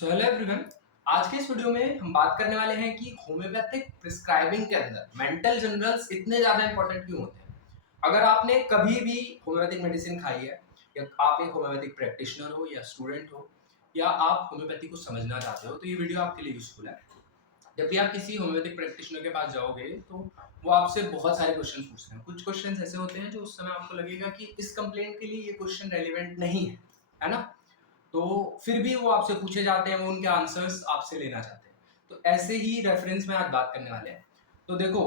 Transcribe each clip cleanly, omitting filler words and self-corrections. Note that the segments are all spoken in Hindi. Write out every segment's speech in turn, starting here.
So hello everyone. आज के इस वीडियो में हम बात करने वाले हैं कि होम्योपैथिक प्रिस्क्राइबिंग के अंदर मेंटल जनरल्स इतने ज़्यादा इंपॉर्टेंट क्यों होते हैं। अगर आपने कभी भी होम्योपैथिक मेडिसिन खाई है या आप एक होम्योपैथिक प्रैक्टिशनर हो या स्टूडेंट हो या आप होम्योपैथी को समझना चाहते हो तो ये वीडियो आपके लिए यूजफुल है। जब भी आप किसी होम्योपैथिक प्रैक्टिशनर के पास जाओगे तो वो आपसे बहुत सारे क्वेश्चन पूछते हैं। कुछ क्वेश्चन ऐसे होते हैं जो उस समय आपको लगेगा कि इस कंप्लेंट के लिए ये क्वेश्चन रेलिवेंट नहीं है ना। तो फिर भी वो आपसे पूछे जाते हैं, वो उनके आंसर्स आपसे लेना चाहते हैं। तो ऐसे ही रेफरेंस में आज बात करने वाले हैं। तो देखो,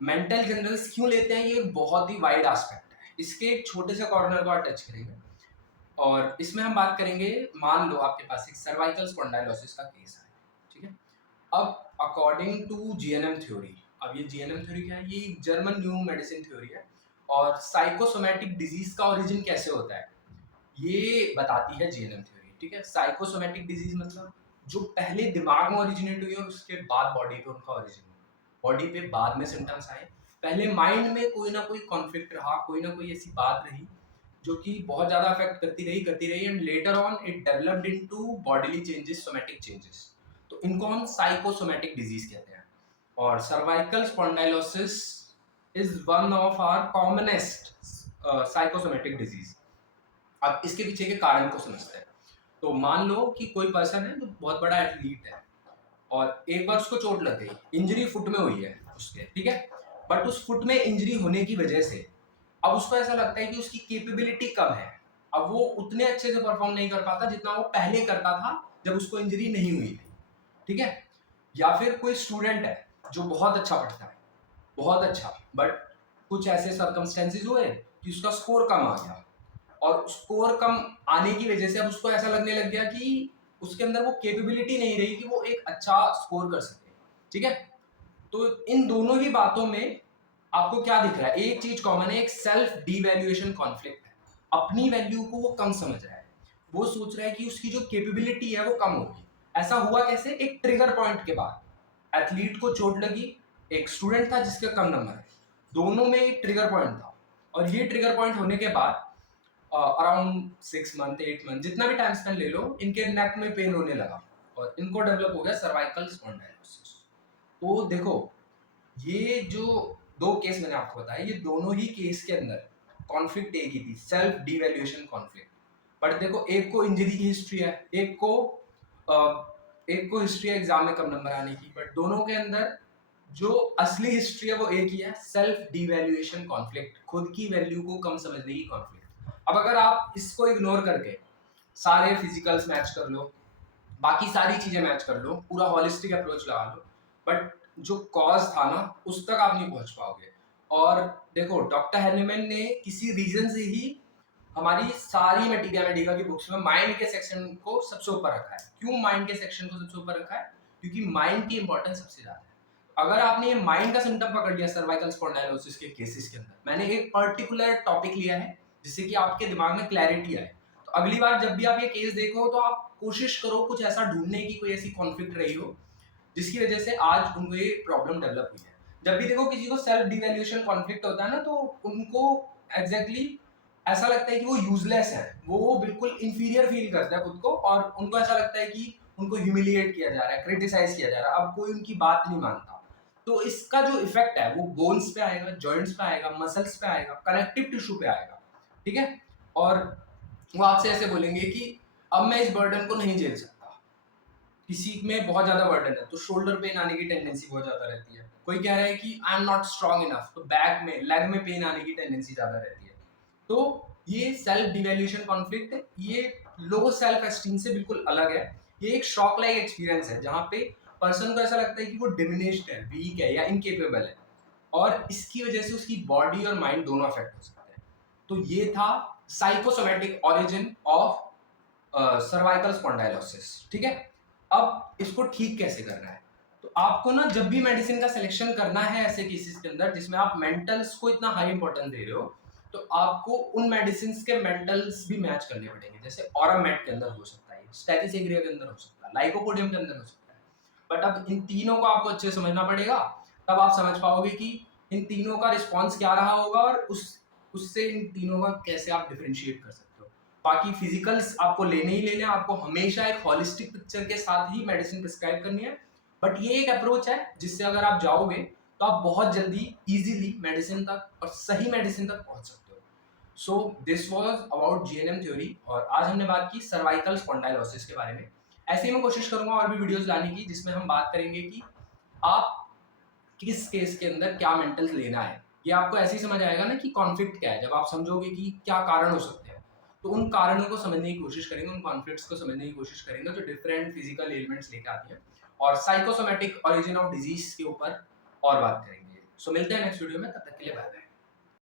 मेंटल जनरल्स क्यों लेते हैं, ये एक बहुत ही वाइड एस्पेक्ट है। इसके एक छोटे से कॉर्नर को टच करेंगे और इसमें हम बात करेंगे। मान लो आपके पास एक सर्वाइकल स्पॉन्डाइलोसिस का केस है, ठीक है। अब अकॉर्डिंग टू जीएनएम थ्योरी, अब ये जीएनएम थ्योरी क्या है, ये जर्मन न्यू मेडिसिन थ्योरी है और साइकोसोमैटिक डिजीज का ओरिजिन कैसे होता है ये बताती है जीएनएम थ्योरी, ठीक है। साइकोसोमैटिक डिजीज मतलब जो पहले दिमाग में ओरिजिनेट हुई और उसके बाद बॉडी पे उनका ओरिजिन हुआ, बॉडी पे बाद में सिम्टम्स आए। पहले माइंड में कोई ना कोई कॉन्फ्लिक्ट रहा, कोई ना कोई ऐसी बात रही जो कि बहुत ज्यादा अफेक्ट करती रही and later on it developed into bodily changes, somatic changes. तो इनको हम साइकोसोमैटिक डिजीज कहते हैं। और cervical spondylosis is one of our commonest psychosomatic disease. अब इसके पीछे के कारण को समझते हैं। तो मान लो कि कोई पर्सन है जो बहुत बड़ा एथलीट है और एक बार उसको चोट लग गई, इंजरी फुट में हुई है उसके, ठीक है। बट उस फुट में इंजरी होने की वजह से अब उसको ऐसा लगता है कि उसकी कैपेबिलिटी कम है। अब वो उतने अच्छे से परफॉर्म नहीं कर पाता जितना वो पहले करता था जब उसको इंजरी नहीं हुई थी, ठीक है। या फिर कोई स्टूडेंट है जो बहुत अच्छा पढ़ता है, बहुत अच्छा, बट कुछ ऐसे सर्कमस्टेंसेस हुए कि उसका स्कोर कम आ गया और स्कोर कम आने की वजह से अब उसको ऐसा लगने लग गया कि उसके अंदर वो कैपेबिलिटी नहीं रही कि वो एक अच्छा स्कोर कर सके, ठीक है। तो इन दोनों ही बातों में आपको क्या दिख रहा है, एक चीज कॉमन है, एक सेल्फ डिवैल्यूएशन कॉन्फ्लिक्ट है। अपनी वैल्यू को वो कम समझ रहा है, वो सोच रहा है कि उसकी जो कैपेबिलिटी है वो कम होगी। ऐसा हुआ कैसे, एक ट्रिगर पॉइंट के बाद एथलीट को चोट लगी, एक स्टूडेंट था जिसके कम नंबर है, दोनों में एक ट्रिगर पॉइंट था। और ये ट्रिगर पॉइंट होने के बाद अराउंड 6 मंथ 8 मंथ जितना भी टाइम स्पेन ले लो, इनके नेक में पेन होने लगा और इनको डेवलप हो गया सर्वाइकल स्पॉन्डाइलोसिस। तो देखो, ये जो दो केस मैंने आपको बताया, ये दोनों ही केस के अंदर कॉन्फ्लिक्ट एक ही थी, सेल्फ डिवैल्यूएशन कॉन्फ्लिक्ट। बट देखो, एक को इंजरी की हिस्ट्री है, एक को हिस्ट्री है एग्जाम में कम नंबर आने की, बट दोनों के अंदर जो असली हिस्ट्री है वो एक ही है, सेल्फ डिवैल्यूएशन कॉन्फ्लिक्ट, खुद की वैल्यू को कम समझने की कॉन्फ्लिक्ट। अब अगर आप इसको इग्नोर करके सारे फिजिकल्स मैच कर लो, बाकी सारी चीजें मैच कर लो, पूरा हॉलिस्टिक अप्रोच लगा लो, बट जो कॉज था ना उस तक आप नहीं पहुंच पाओगे। और देखो, डॉक्टर हैनीमैन ने किसी रीजन से ही हमारी सारी मटीरिया मेडिका की बुक्स में माइंड के सेक्शन को सबसे ऊपर रखा है। क्यों माइंड के सेक्शन को सबसे ऊपर रखा है, क्योंकि माइंड की इंपॉर्टेंस सबसे ज्यादा है। अगर आपने ये माइंड का सिम्टम पकड़ लिया सर्वाइकल स्पॉन्डाइलोसिस के केसेस के अंदर, मैंने एक पर्टिकुलर टॉपिक लिया है जिससे कि आपके दिमाग में क्लैरिटी आए, तो अगली बार जब भी आप ये केस देखो तो आप कोशिश करो कुछ ऐसा ढूंढने की, कोई ऐसी कॉन्फ्लिक्ट रही हो जिसकी वजह से आज उनको ये प्रॉब्लम डेवलप हुई है। जब भी देखो किसी को सेल्फ डिवैल्यूएशन कॉन्फ्लिक्ट होता है ना, तो उनको एग्जैक्टली ऐसा लगता है कि वो यूजलेस है, वो बिल्कुल इंफीरियर फील करता है खुद को और उनको ऐसा लगता है कि उनको ह्यूमिलिएट किया जा रहा है, क्रिटिसाइज किया जा रहा है, अब कोई उनकी बात नहीं मानता। तो इसका जो इफेक्ट है वो बोन्स पे आएगा, जॉइंट्स पे आएगा, मसल्स पे आएगा, कनेक्टिव टिश्यू पे आएगा, ठीक है। और वो आपसे ऐसे बोलेंगे कि अब मैं इस बर्डन को नहीं झेल सकता। किसी में बहुत ज्यादा बर्डन है तो शोल्डर पेन आने की टेंडेंसी बहुत ज्यादा रहती है, कोई कह रहा है कि I am not strong enough, तो बैक में, लेग में पेन आने की टेंडेंसी ज्यादा रहती है। तो ये सेल्फ डिवैल्यूएशन कॉन्फ्लिक्ट है, ये लो सेल्फ एस्टीम से बिल्कुल अलग है। ये एक शॉक लाइक एक्सपीरियंस है जहाँ पे पर्सन को ऐसा लगता है कि वो डिमिनिश्ड है, वीक है या इनकेपेबल है और इसकी वजह से उसकी बॉडी और माइंड दोनों अफेक्ट हो सकते हैं। तो ये था psychosomatic origin of cervical spondylosis, ठीक है। अब इसको ठीक कैसे करना है, तो आपको ना जब भी मेडिसिन का सिलेक्शन करना है ऐसे केसेस के अंदर जिसमें आप मेंटल्स को इतना हाई इंपॉर्टेंस दे रहे हो, तो आपको उन मेडिसिन के मेंटल्स भी मैच करने पड़ेंगे। जैसे ऑरामेट के अंदर हो सकता है, स्टैटिसेग्रिया के अंदर हो सकता है, लाइकोपोडियम के अंदर हो सकता है। बट अब इन तीनों को आपको अच्छे से समझना पड़ेगा, तब आप समझ पाओगे कि इन तीनों का रिस्पॉन्स क्या रहा होगा और उससे इन तीनों का कैसे आप डिफरेंशिएट कर सकते हो। बाकी फिजिकल्स आपको लेने ही लेने हैं, आपको हमेशा एक होलिस्टिक पिक्चर के साथ ही मेडिसिन प्रिस्क्राइब करनी है। बट ये एक अप्रोच है जिससे अगर आप जाओगे तो आप बहुत जल्दी इजीली मेडिसिन तक और सही मेडिसिन तक पहुंच सकते हो। So this was about GNM theory, और आज हमने बात की सर्वाइकल स्पॉन्डाइलोसिस के बारे में। ऐसे ही मैं कोशिश करूंगा और भी वीडियोस लाने की जिसमें हम बात करेंगे कि आप किस केस के अंदर क्या मेंटल्स लेना है। ये आपको ऐसे ही समझ आएगा ना कि कॉन्फ्लिक्ट क्या है, जब आप समझोगे कि क्या कारण हो सकते हैं तो उन कारणों को समझने की कोशिश करेंगे, उन कॉन्फ्लिक्ट्स को समझने की कोशिश करेंगे जो डिफरेंट फिजिकल एलिमेंट्स लेके आती हैं, और साइकोसोमैटिक ओरिजिन ऑफ डिजीज के ऊपर और बात करेंगे। सो मिलते हैं नेक्स्ट वीडियो में, तब तक के लिए बाय बाय।